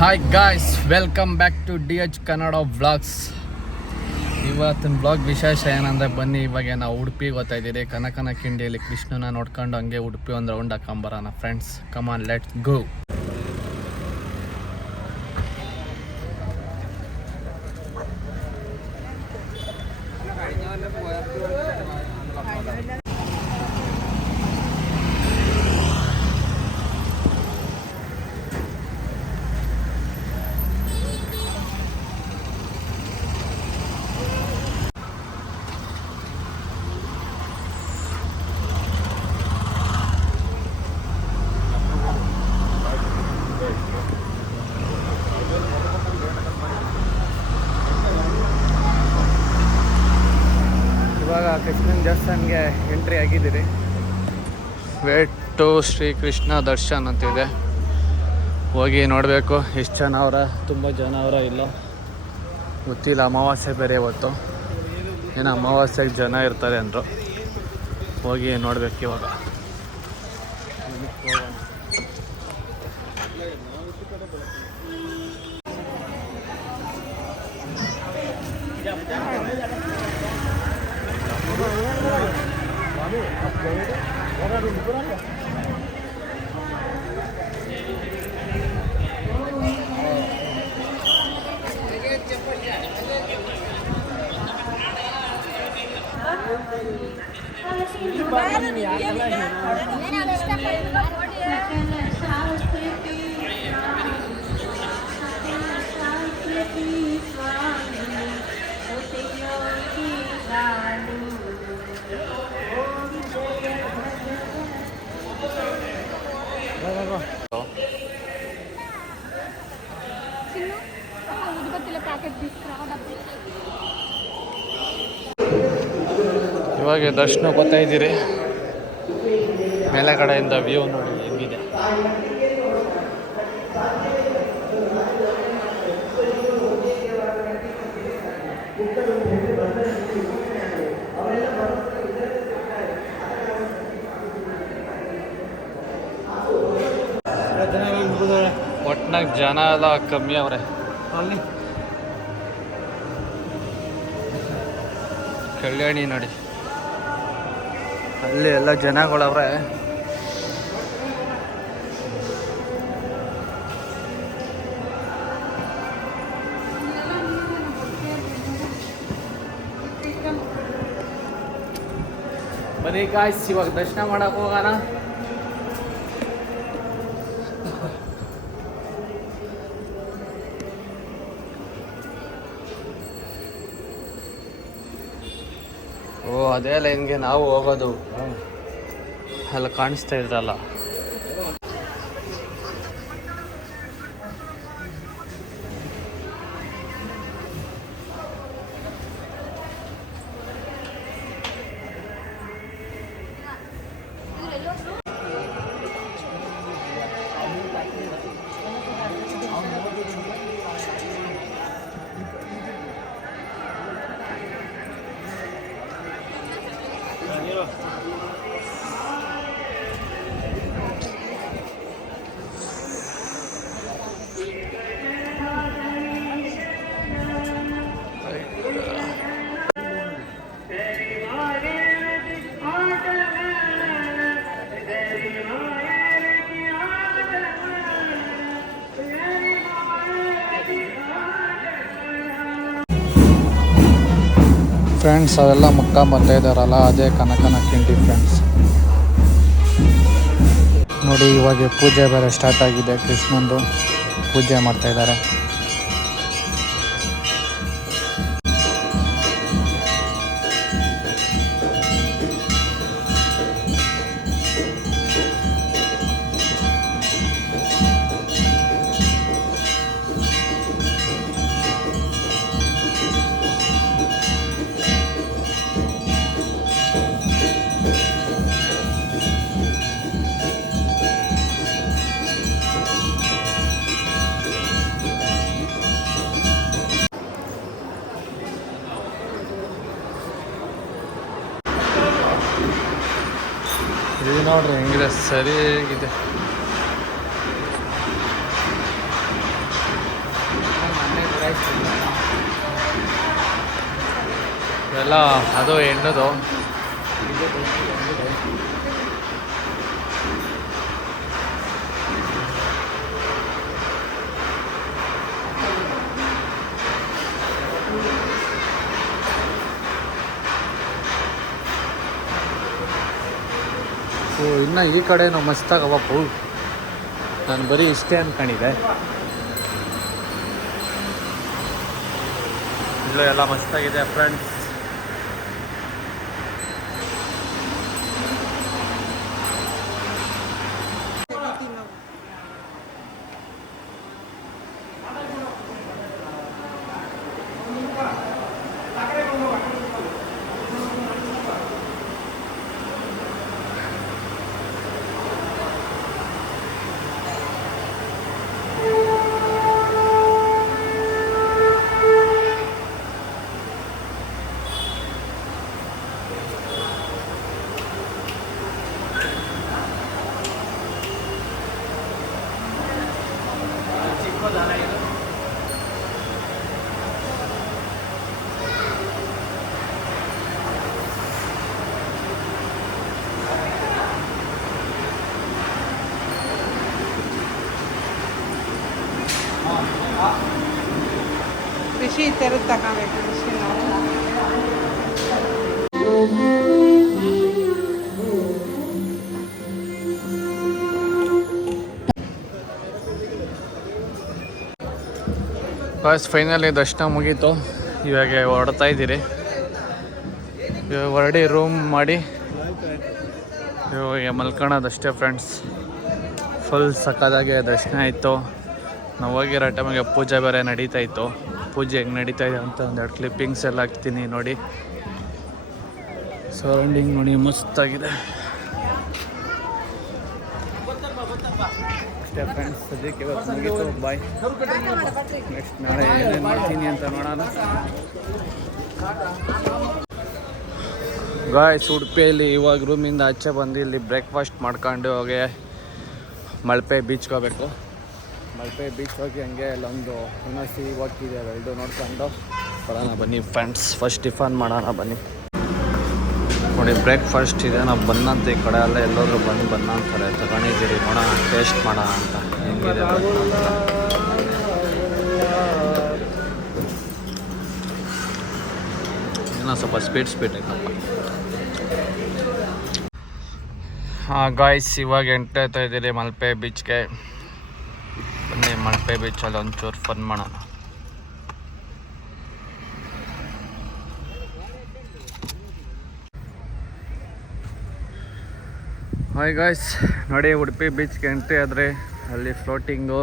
Hi guys, welcome back to DH Kannada vlogs. ಇವತ್ತಿನ blog ವಿಶೇಷ ಏನಂದರೆ, ಬನ್ನಿ ಇವಾಗ ನಾವು ಉಡುಪಿಗೆ ಹೋಗ್ತಾ ಇದ್ದೀರಿ. ಕನಕನ ಕಿಂಡಿಯಲ್ಲಿ ಕೃಷ್ಣನ ನೋಡ್ಕೊಂಡು ಹಂಗೆ ಉಡುಪಿ ಒಂದು ರೌಂಡ್ ಹಾಕೊಂಬರೋಣ ಫ್ರೆಂಡ್ಸ್. Come on, let's go. ಇವಾಗ ಕೃಷ್ಣನ ದೇವಸ್ಥಾನಕ್ಕೆ ಎಂಟ್ರಿ ಆಗಿದ್ದೀರಿ. ವೇಟ್ ಟು ಶ್ರೀ ಕೃಷ್ಣ ದರ್ಶನ್ ಅಂತಿದೆ. ಹೋಗಿ ನೋಡಬೇಕು ಎಷ್ಟು ಜನ ಅವರ, ತುಂಬ ಜನ ಅವರ ಇಲ್ಲೋ ಗೊತ್ತಿಲ್ಲ. ಅಮಾವಾಸ್ಯೆ ಬೇರೆ ಇವತ್ತು, ಏನೋ ಅಮಾವಾಸ್ಯೆಗೆ ಜನ ಇರ್ತಾರೆ ಅಂದರು. ಹೋಗಿ ನೋಡ್ಬೇಕು ಇವಾಗ. ಇವಾಗ ದರ್ಶನ ಬರ್ತಾ ಇದ್ದೀರಿ. ಮೇಲೆ ಕಡೆಯಿಂದ ವ್ಯೂ ನೋಡಿ ಹೆಂಗಿದೆ. ಒಟ್ನಾಗ ಜನ ಎಲ್ಲ ಕಮ್ಮಿ ಅವ್ರೆ. ಕಲ್ಯಾಣಿ ನೋಡಿ, ಅಲ್ಲಿ ಎಲ್ಲ ಜನಗಳವ್ರೆ. ಬರೀ ಗಾಯ್ಸ್, ಇವಾಗ ದರ್ಶನ ಮಾಡಕ್ ಹೋಗೋಣ. ಓ, ಅದೇ ಲೈನ್ಗೆ ನಾವು ಹೋಗೋದು. ಅಲ್ಲ ಕಾಣಿಸ್ತಾ ಇದ್ರಲ್ಲ. ಫ್ರೆಂಡ್ಸ್, ಅವೆಲ್ಲ ಮುಕ್ಕ ಬರ್ತಾ ಇದ್ದಾರಲ್ಲ, ಅದೇ ಕನಕನ ಕಿಂಡಿ ಫ್ರೆಂಡ್ಸ್. ನೋಡಿ, ಇವಾಗ ಪೂಜೆ ಬೇರೆ ಸ್ಟಾರ್ಟ್ ಆಗಿದೆ. ಕೃಷ್ಣಂದು ಪೂಜೆ ಮಾಡ್ತಾ ಇದ್ದಾರೆ. ಇದು ನೋಡ್ರಿ ಹೆಂಗಿದೆ, ಸರಿಯಾಗಿದೆ. ಎಲ್ಲ ಅದು ಹೆಣ್ಣದು. ಇನ್ನು ಈ ಕಡೆನೂ ಮಸ್ತಾಗವಪ್ಪು. ನಾನು ಬರೀ ಇಷ್ಟೇ ಅಂದ್ಕೊಂಡಿದ್ದೆ. ಇಲ್ಲೂ ಎಲ್ಲ ಮಸ್ತಾಗಿದೆ ಫ್ರೆಂಡ್ಸ್. ಕೃಷಿ ಈ ಥರದ್ದು ತಗೋಬೇಕು ಕೃಷಿ ನಾವು. ಬಸ್ ಫೈನಲಿ ದರ್ಶನ ಮುಗೀತು. ಇವಾಗ ಹೊರಡ್ತಾ ಇದ್ದೀರಿ. ಇವಾಗ ಹೊರಡಿ ರೂಮ್ ಮಾಡಿ ಇವಾಗ ಮಲ್ಕೊಳ್ಳೋದಷ್ಟೇ ಫ್ರೆಂಡ್ಸ್. ಫುಲ್ ಸಕ್ಕದಾಗೆ ದರ್ಶನ ಆಯಿತು. ನಾವು ಹೋಗಿರೋ ಟೈಮಿಗೆ ಪೂಜೆ ಬೇರೆ ನಡೀತಾ ಇತ್ತು. ಪೂಜೆ ಹೆಂಗೆ ನಡೀತಾ ಇದೆ ಅಂತ ಒಂದೆರಡು ಕ್ಲಿಪ್ಪಿಂಗ್ಸ್ ಎಲ್ಲ ಹಾಕ್ತೀನಿ ನೋಡಿ. ಸರೌಂಡಿಂಗ್ ನೋಡಿ ಮಸ್ತಾಗಿದೆ ಅಷ್ಟೇ ಫ್ರೆಂಡ್ಸ್. ಸದ್ಯಕ್ಕೆ ಇವತ್ತು ಮುಗೀತು. ಬಾಯ್. ನೆಕ್ಸ್ಟ್ ನಾಳೆ ಏನೇನು ಮಾಡ್ತೀನಿ ಅಂತ ನೋಡೋಣ. ಗಾಯ್ಸ್, ಉಡುಪಿಯಲ್ಲಿ ಇವಾಗ ರೂಮಿಂದ ಆಚೆ ಬಂದು ಇಲ್ಲಿ ಬ್ರೇಕ್ಫಾಸ್ಟ್ ಮಾಡ್ಕೊಂಡು ಹೋಗಿ ಮಲ್ಪೆ ಬೀಚ್ಗೆ ಹೋಗ್ಬೇಕು. ಮಲ್ಪೆ ಬೀಚ್ ಹೋಗಿ ಹಂಗೆ ಅಲ್ಲೊಂದು ಹುಣಸಿ ವಾಕ್ ಇದೆ, ಅವೆರಡು ನೋಡ್ಕೊಂಡು ಬರೋಣ ಬನ್ನಿ ಫ್ರೆಂಡ್ಸ್. ಫಸ್ಟ್ ಟಿಫನ್ ಮಾಡೋಣ ಬನ್ನಿ. ನೋಡಿ ಬ್ರೇಕ್ಫಾಸ್ಟ್ ಇದೆ. ನಾವು ಬನ್ನಂತ ಈ ಕಡೆ ಎಲ್ಲ ಎಲ್ಲೋದ್ರೂ ಬನ್ನ ಅಂತಾರೆ. ತಗೊಂಡಿದ್ದೀರಿ, ನೋಡೋಣ ಟೇಸ್ಟ್ ಮಾಡೋಣ ಅಂತ ಹೆಂಗಿದೆ ಅಂತ. ಏನೋ ಸ್ವಲ್ಪ ಸ್ವೀಟ್ ಐತಪ್ಪ. ಹಾಂ ಗಾಯ್ಸ್, ಇವಾಗ ಎಂಟಾಯ್ತಾ ಇದ್ದೀರಿ ಮಲ್ಪೆ ಬೀಚ್ಗೆ. ಬನ್ನಿ ಮಲ್ಪೆ ಬೀಚಲ್ಲಿ ಒಂಚೂರು ಫನ್ ಮಾಡೋಣ. ಹಾಯ್ ಗಾಯ್ಸ್, ನೋಡಿ ಉಡುಪಿ ಬೀಚ್ಗೆ ಎಂಟ್ರಿ ಆದರೆ ಅಲ್ಲಿ ಫ್ಲೋಟಿಂಗು,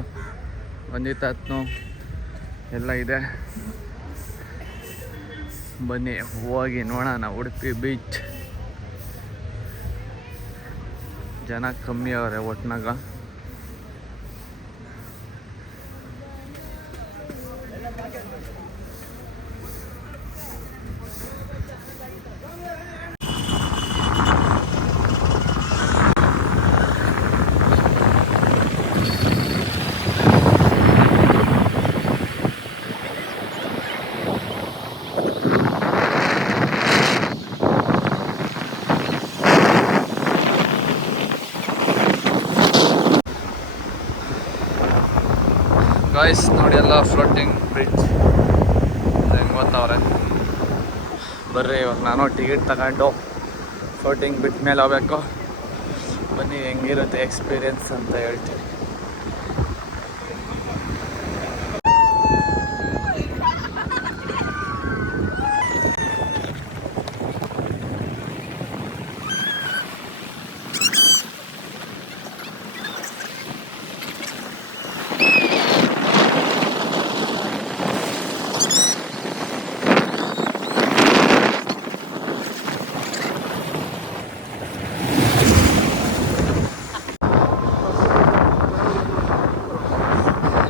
ಬಂದಿತ್ತಾತ್ನು ಎಲ್ಲ ಇದೆ. ಬನ್ನಿ ಹೋಗಿ ನೋಡೋಣ ಉಡುಪಿ ಬೀಚ್. ಜನ ಕಮ್ಮಿ ಅವರೆ ಒಟ್ನಾಗ. ಗಾಯ್ಸ್ ನೋಡಿ ಎಲ್ಲ ಫ್ಲೋಟಿಂಗ್ ಬ್ರಿಡ್ಜ್ ಹೆಂಗೆ ಗೊತ್ತವ್ರೆ. ಬರ್ರಿ ಇವಾಗ ನಾನು ಟಿಕೆಟ್ ತಗೊಂಡು ಫ್ಲೋಟಿಂಗ್ ಬ್ರಿಡ್ಜ್ ಮೇಲೆ ಹೋಗ್ಬೇಕು. ಬನ್ನಿ ಹೆಂಗಿರುತ್ತೆ ಎಕ್ಸ್ಪೀರಿಯನ್ಸ್ ಅಂತ ಹೇಳ್ತೀನಿ.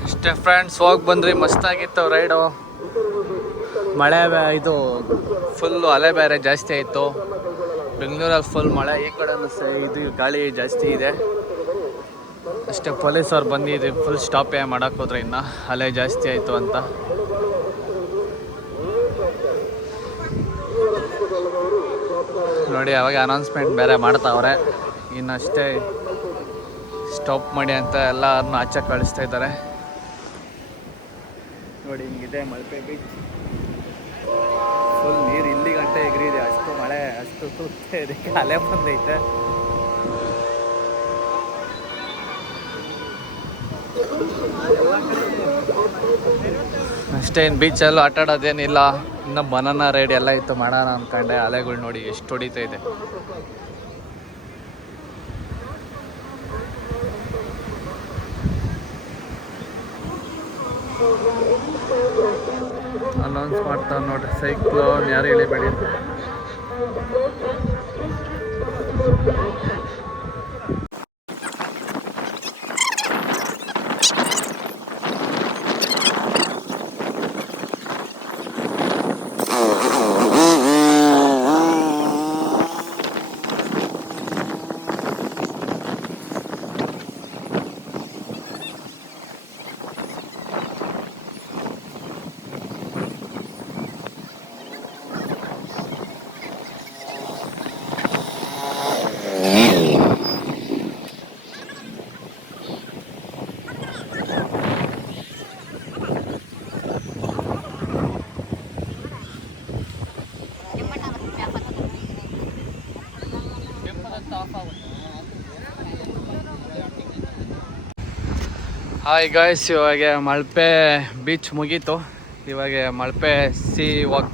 ಅಷ್ಟೇ ಫ್ರೆಂಡ್ಸ್, ಹೋಗಿ ಬಂದ್ರಿ. ಮಸ್ತಾಗಿತ್ತು ರೈಡು. ಮಳೆ ಇದು ಫುಲ್ಲು ಅಲೆ ಬೇರೆ ಜಾಸ್ತಿ ಆಯಿತು. ಬೆಂಗಳೂರಲ್ಲಿ ಫುಲ್ ಮಳೆ. ಈ ಕಡೆನೂ ಇದು ಗಾಳಿ ಜಾಸ್ತಿ ಇದೆ ಅಷ್ಟೇ. ಪೊಲೀಸವ್ರು ಬಂದಿದ್ದು ಫುಲ್ ಸ್ಟಾಪೇ ಮಾಡೋಕೆ ಹೋದ್ರೆ ಇನ್ನು ಅಲೆ ಜಾಸ್ತಿ ಆಯಿತು ಅಂತ. ನೋಡಿ ಅವಾಗ ಅನೌನ್ಸ್ಮೆಂಟ್ ಬೇರೆ ಮಾಡ್ತಾವ್ರೆ, ಇನ್ನಷ್ಟೇ ಸ್ಟಾಪ್ ಮಾಡಿ ಅಂತ ಎಲ್ಲರನ್ನು ಆಚೆ ಕಳಿಸ್ತಾ ಇದ್ದಾರೆ. ನೋಡಿ ಹಿಂಗಿದೆ ಮಲ್ಪೆ ಬೀಚ್. ಫುಲ್ ನೀರು ಇಲ್ಲಿ ಗಂಟೆ ಎಗರಿದೆ, ಅಷ್ಟು ಮಳೆ ಅಷ್ಟು ತೂಗ್ತಾ ಇದಕ್ಕೆ ಅಲೆ ಬಂದೈತೆ. ಅಷ್ಟೇ, ಇನ್ನು ಬೀಚಲ್ಲೂ ಆಟ ಆಡೋದೇನಿಲ್ಲ. ಇನ್ನು ಬನಾನಾ ರೈಡ್ ಎಲ್ಲ ಇತ್ತು ಮಾಡೋಣ ಅಂದ್ಕೊಂಡೆ. ಅಲೆಗಳು ನೋಡಿ ಎಷ್ಟು ಹೊಡಿತಾ ಇದೆ. ಅನೌನ್ಸ್ ಮಾಡ್ತಾರೆ ನೋಡ್ರಿ, ಸೈಕ್ಲೋನ್ ಯಾರು ಇಳಿಬೇಡಿ. ಹಾಯ್ ಗಾಯ್ಸ್, ಇವಾಗ ಮಲ್ಪೆ ಬೀಚ್ ಮುಗೀತು. ಇವಾಗ ಮಲ್ಪೆ ಸೀ ವಾಕ್,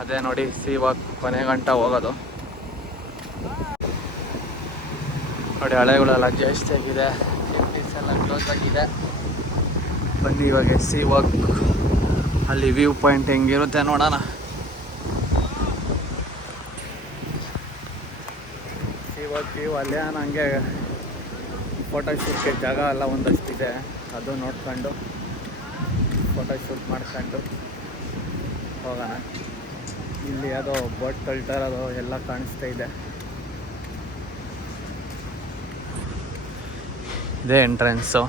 ಅದೇ ನೋಡಿ ಸೀ ವಾಕ್ ಕೊನೆ ಗಂಟ ಹೋಗೋದು. ನೋಡಿ ಹಳೆಗಳೆಲ್ಲ ಜಾಸ್ತಿ ಆಗಿದೆ, ಫಿಟ್ನೆಸ್ ಎಲ್ಲ ಕ್ಲೋಸ್ ಆಗಿದೆ. ಬನ್ನಿ ಇವಾಗ ಸೀ ವಾಕ್, ಅಲ್ಲಿ ವ್ಯೂ ಪಾಯಿಂಟ್ ಹೆಂಗಿರುತ್ತೆ ನೋಡೋಣ. ಸೀ ವಾಕ್ ವ್ಯೂ ಅಲ್ಲೇ ಹಂಗೆ ಫೋಟೋಶೂಟ್ಗೆ ಜಾಗ ಎಲ್ಲ ಒಂದಷ್ಟಿದೆ, ಅದು ನೋಡ್ಕೊಂಡು ಫೋಟೋಶೂಟ್ ಮಾಡ್ಕೊಂಡು ಹೋಗೋಣ. ಇಲ್ಲಿ ಯಾವುದೋ ಬೋಟ್ ಕಳ್ತಾ ಇರೋದು ಎಲ್ಲ ಕಾಣಿಸ್ತಾ ಇದೆ. ಇದೇ ಎಂಟ್ರೆನ್ಸು.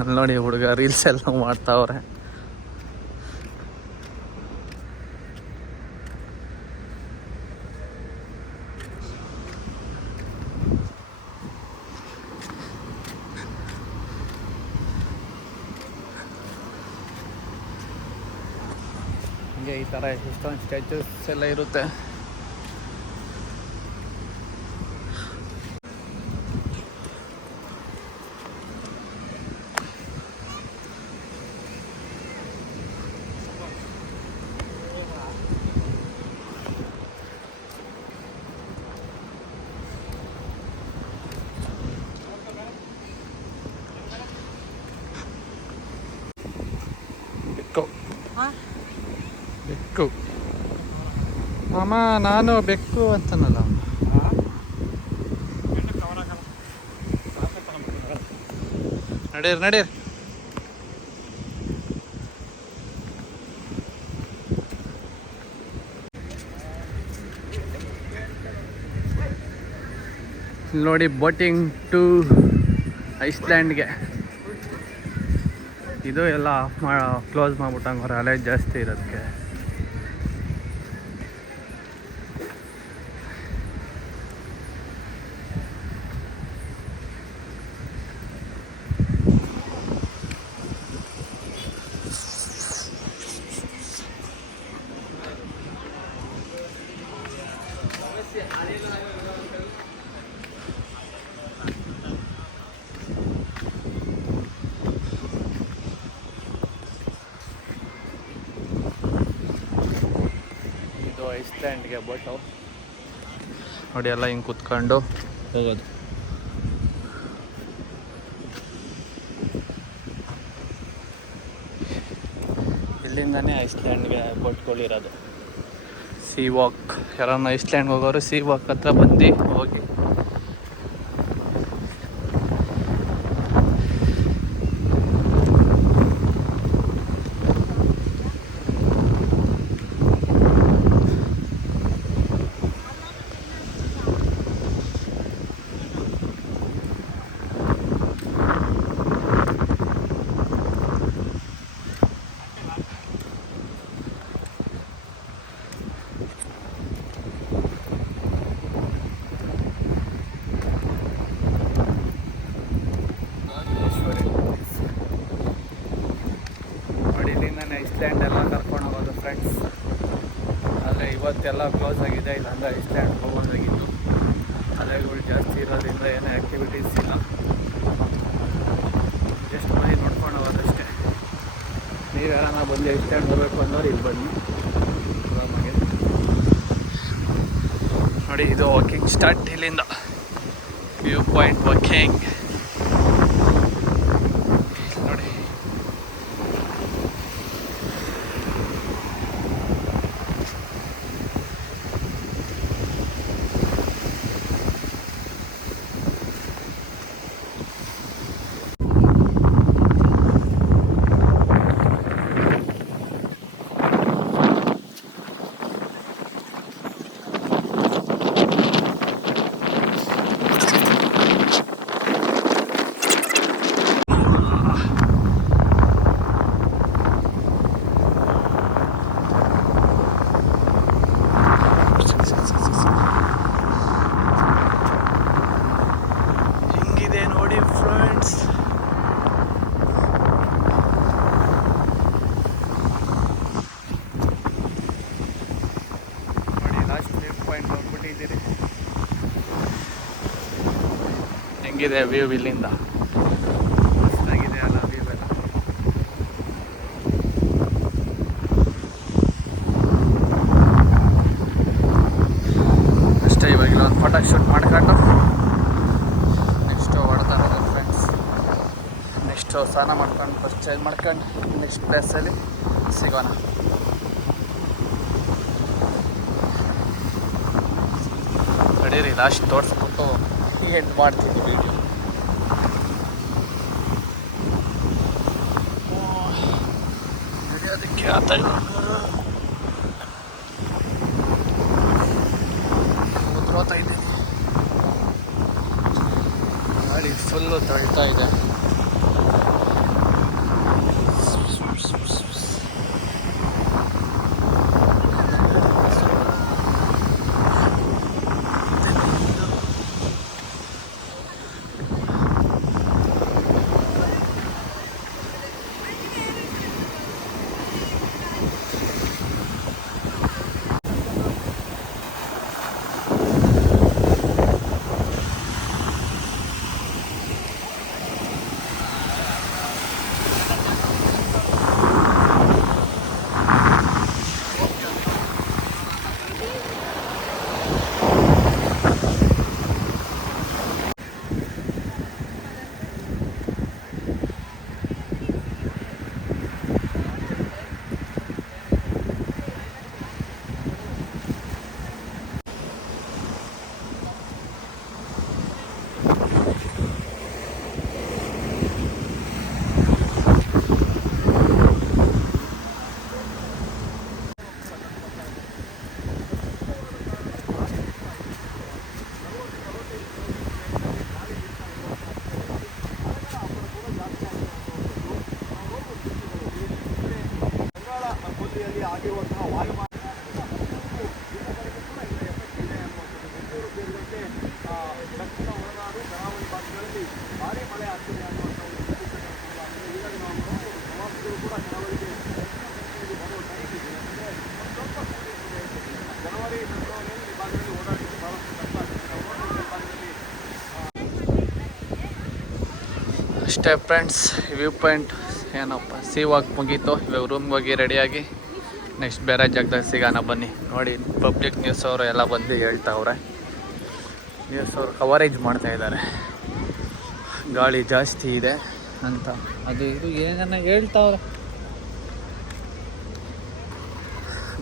ಅಲ್ಲಿ ನೋಡಿ ಹುಡುಗ ರೀಲ್ಸ್ ಎಲ್ಲ ಮಾಡ್ತಾವ್ರೆ. ಹಂಗೆ ಈ ಥರ ಎಷ್ಟೊಂದು ಸ್ಟ್ಯಾಚುಸ್ ಎಲ್ಲ ಇರುತ್ತೆ. ಬೆಕ್ಕು ಮಾಮ, ನಾನು ಬೆಕ್ಕು ಅಂತನಲ್ಲ. ನಡೀರಿ ನಡೀರಿ. ನೋಡಿ ಬೋಟಿಂಗ್ ಟು ಐಸ್ಲ್ಯಾಂಡ್ಗೆ. ಇದು ಎಲ್ಲ ಕ್ಲೋಸ್ ಮಾಡ್ಬಿಟ್ಟಂಗೆ, ಅಲೆ ಜಾಸ್ತಿ ಇರೋದಕ್ಕೆ. ಐಸ್ಲ್ಯಾಂಡ್ಗೆ ಬೋಟು ನೋಡಿ, ಎಲ್ಲ ಹಿಂಗೆ ಕುತ್ಕೊಂಡು ಹೋಗೋದು. ಇಲ್ಲಿಂದನೇ ಐಸ್ಲ್ಯಾಂಡ್ಗೆ ಬೋಟ್ಗಳಿರೋದು. ಸೀ ವಾಕ್, ಯಾರನ್ನ ಐಸ್ಲ್ಯಾಂಡ್ಗೆ ಹೋಗೋರು ಸೀ ವಾಕ್ ಹತ್ರ ಬಂದು ಹೋಗಿ. ಇವತ್ತೆಲ್ಲ ಕ್ಲೋಸ್ ಆಗಿದೆ, ಇಲ್ಲಾಂದರೆ ಐಸ್ಲ್ಯಾಂಡ್ ಹೋಗೋದಾಗಿತ್ತು. ಅಲೆಗಳು ಜಾಸ್ತಿ ಇರೋದ್ರಿಂದ ಏನೂ ಆ್ಯಕ್ಟಿವಿಟೀಸ್ ಇಲ್ಲ. ಜಸ್ಟ್ ಮನೆ ನೋಡ್ಕೊಂಡು ಹೋಗೋದಷ್ಟೇ. ನೀವು ಯಾರನ್ನ ಬಂದು ಐಸ್ಲ್ಯಾಂಡ್ ಬರಬೇಕು ಅನ್ನೋರು ಇಲ್ಲಿ ಬನ್ನಿ ಆರಾಮಾಗಿ. ನೋಡಿ, ಇದು ವಾಕಿಂಗ್ ಸ್ಟಾರ್ಟ್ ಇಲ್ಲಿಂದ. ವ್ಯೂ ಪಾಯಿಂಟ್ ವಾಕಿಂಗ್ ನೋಡಿ. ಹಿಂಗಿದೆ ನೋಡಿ ಫ್ರೆಂಡ್ಸ್. ನೋಡಿ, ಲಾಸ್ಟ್ ವ್ಯೂ ಪಾಯಿಂಟ್ ಹೋಗ್ಬಿಟ್ಟಿದ್ದೀರಿ. ಹೆಂಗಿದೆ ವ್ಯೂ ಇಲ್ಲಿಂದ? ಮಸ್ತಾಗಿದೆ ಅಲ್ಲ ವ್ಯೂ ಎಲ್ಲ. ಅಷ್ಟೇ, ಇವಾಗ ಒಂದು ಫೋಟೋ ಶೂಟ್ ಮಾಡ್ಕೊಂಡು ನೆಕ್ಸ್ಟು ಹೊಡ್ತಾ ಇರೋದು ಫ್ರೆಂಡ್ಸ್. ನೆಕ್ಸ್ಟು ಸ್ನಾನ ಮಾಡ್ಕೊಂಡು ಫಸ್ಟ್ ಚೇಂಜ್ ಮಾಡ್ಕೊಂಡು ನೆಕ್ಸ್ಟ್ ಪ್ಲೇಸಲ್ಲಿ ಸಿಗೋಣ. ನಡೀರಿ, ಲಾಸ್ಟ್ ತೋರಿಸ್ಬಿಟ್ಟು ಎಂಡ್ ಮಾಡ್ತೀನಿ ವಿಡಿಯೋ. ನಡೆಯೋದಕ್ಕೆ ಆತ ಉದ್ರೋತಾ ಇದ್ದೀನಿ. ಗಾಡಿ ಫುಲ್ಲು ತಳ್ತಾ ಇದೆ. ಅಷ್ಟೇ ಫ್ರೆಂಡ್ಸ್, ವ್ಯೂ ಪಾಯಿಂಟ್ ಏನಪ್ಪ ಸಿ ವಾಕ್ ಮುಗೀತು. ಇವಾಗ ರೂಮ್ಗೆ ಹೋಗಿ ರೆಡಿಯಾಗಿ ನೆಕ್ಸ್ಟ್ ಬೇರೆ ಜಾಗದಾಗ ಸಿಗೋಣ ಬನ್ನಿ. ನೋಡಿ, ಪಬ್ಲಿಕ್ ನ್ಯೂಸ್ ಅವರು ಎಲ್ಲ ಬಂದು ಹೇಳ್ತಾವ್ರೆ. ನ್ಯೂಸ್ ಅವರು ಕವರೇಜ್ ಮಾಡ್ತಾಯಿದ್ದಾರೆ ಗಾಳಿ ಜಾಸ್ತಿ ಇದೆ ಅಂತ. ಅದು ಇದು ಏನನ್ನ ಹೇಳ್ತಾವ್ರೆ.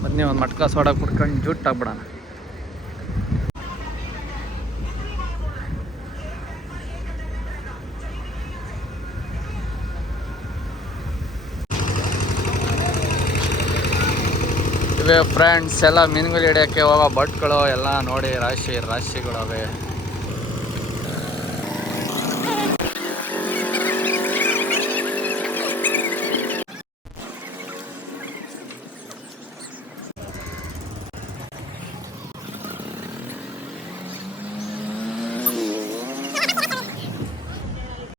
ಬನ್ನಿ, ಒಂದು ಮಟ್ಕ ಸೋಡಾ ಕುಡ್ಕೊಂಡು ಜುಟ್ಟಾಗ್ಬಿಡೋಣ. ಇವೇ ಫ್ರೆಂಡ್ಸ್ ಎಲ್ಲ ಮೀನುಗಳು ಹಿಡಿಯೋಕ್ಕೆ ಹೋಗೋ ಬಟ್ಗಳು ಎಲ್ಲ ನೋಡಿ ರಾಶಿಗಳವೆ.